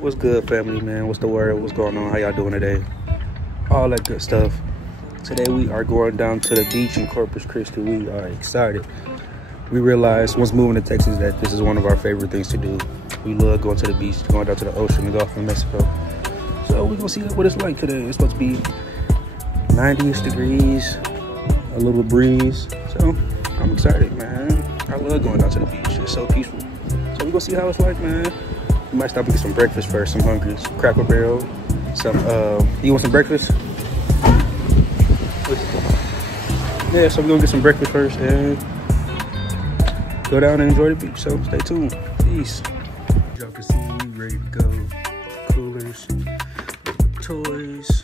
What's good, family, man? What's the word? What's going on? How y'all doing today? All that good stuff. Today we are going down to the beach in Corpus Christi. We are excited. We realized once moving to Texas that this is one of our favorite things to do. We love going to the beach, going down to the ocean, the Gulf of Mexico. So we're gonna see what it's like today. It's supposed to be 90-ish degrees, a little breeze. So I'm excited, man. I love going down to the beach. It's so peaceful. So we're gonna see how it's like, man. We might stop and get some breakfast first. I'm hungry. Some Cracker Barrel. Some you want some breakfast? Yeah, so we're gonna get some breakfast first and go down and enjoy the beach. So stay tuned. Peace. Y'all can see we ready to go. Coolers, toys,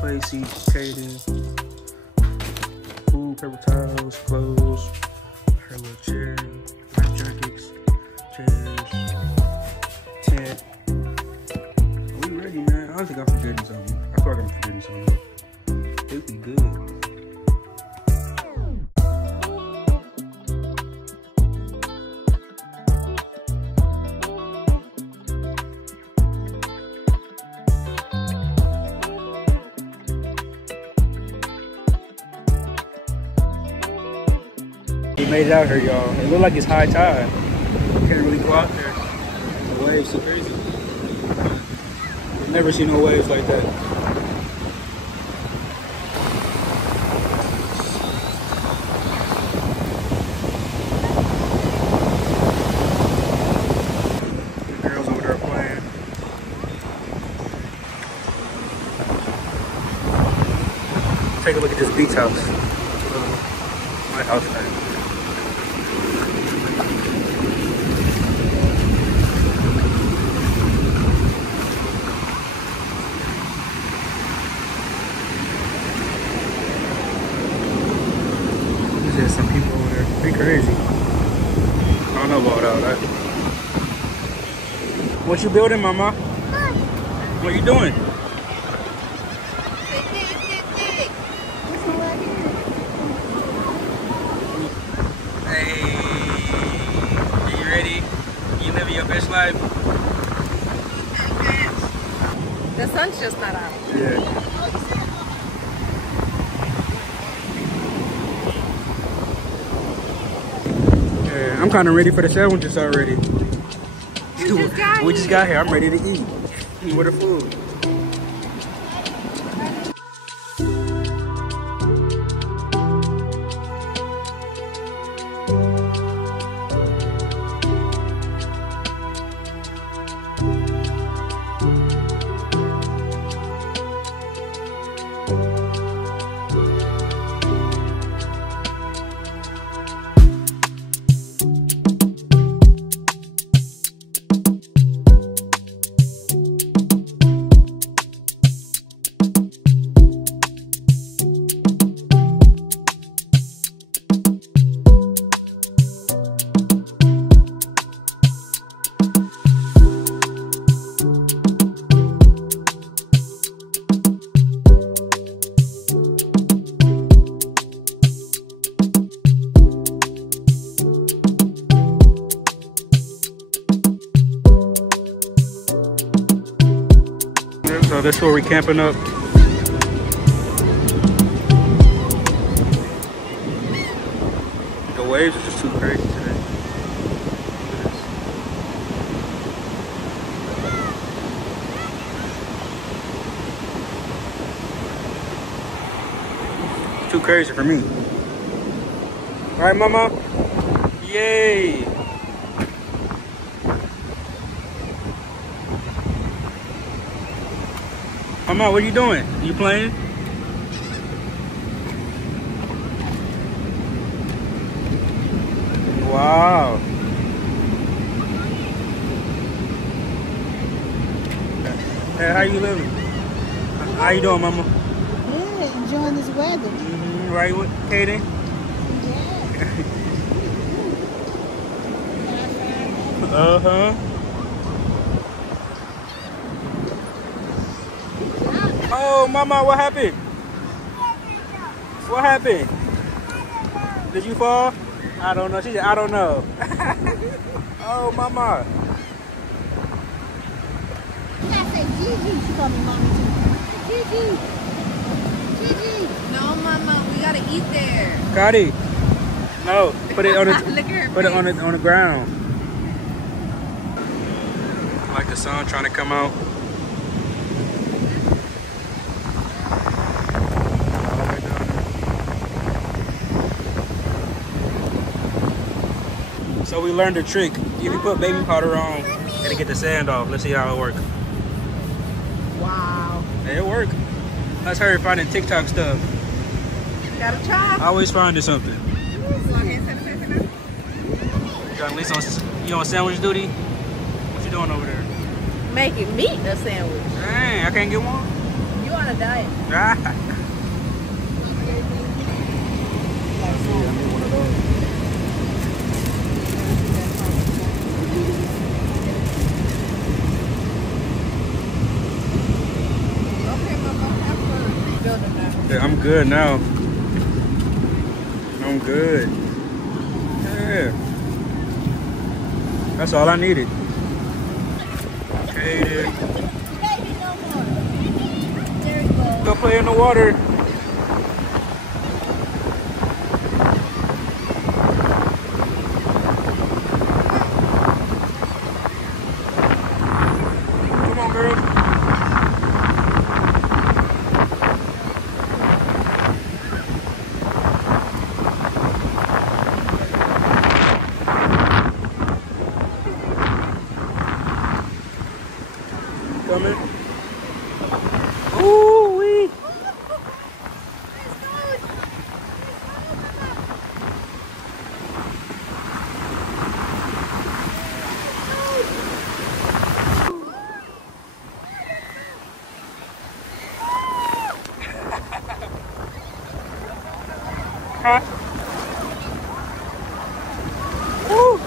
play seats, catering, food, paper towels, clothes, her little chair, life jackets, chairs, tent. We ready, man. I don't think I'm forgetting something. I feel like I'm forgetting something. It'll be good. We made it out here, y'all. It looked like it's high tide. Can't really go out there. The waves are crazy. I've never seen no waves like that. The girls over there playing. Take a look at this beach house. My house thing. There's some people over there. They crazy. I don't know about all that. What you building, Mama? What you doing? Hey, are you ready? You living your best life? The sun's just not out. Yeah. I'm kind of ready for the sandwiches already. We just got here. I'm ready to eat. What the food? So that's where we're camping up. The waves are just too crazy today. It's too crazy for me. All right, Mama? Yay! Mama, what are you doing? You playing? Wow. Hey, how you living? How you doing, Mama? Yeah, enjoying this weather. Right with Katie? Yeah. Uh-huh. Oh, Mama, what happened? What happened? Did you fall? I don't know. She said, I don't know. Oh, Mama. Gigi. She called me mommy too. Gigi. Gigi. No, Mama, we gotta eat there. Kari. No, put it on Look at her put it face. on the ground. Like the sun trying to come out. So we learned a trick. If you put baby powder on, it'll get the sand off. Let's see how it works. Wow. It worked. That's her finding TikTok stuff. Gotta try. I always finding something. Go ahead, set it now. You got at least you on sandwich duty? What you doing over there? Making meat a sandwich. Dang, I can't get one? You on a diet. Ah. Okay, Mama, have fun rebuilding that. Yeah, I'm good now. I'm good. Yeah. That's all I needed. Okay, then. Baby, no more. There you go. Go play in the water. Come on, girl. Coming. Ooh wee. Huh? Woo.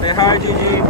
Say hi, Gigi.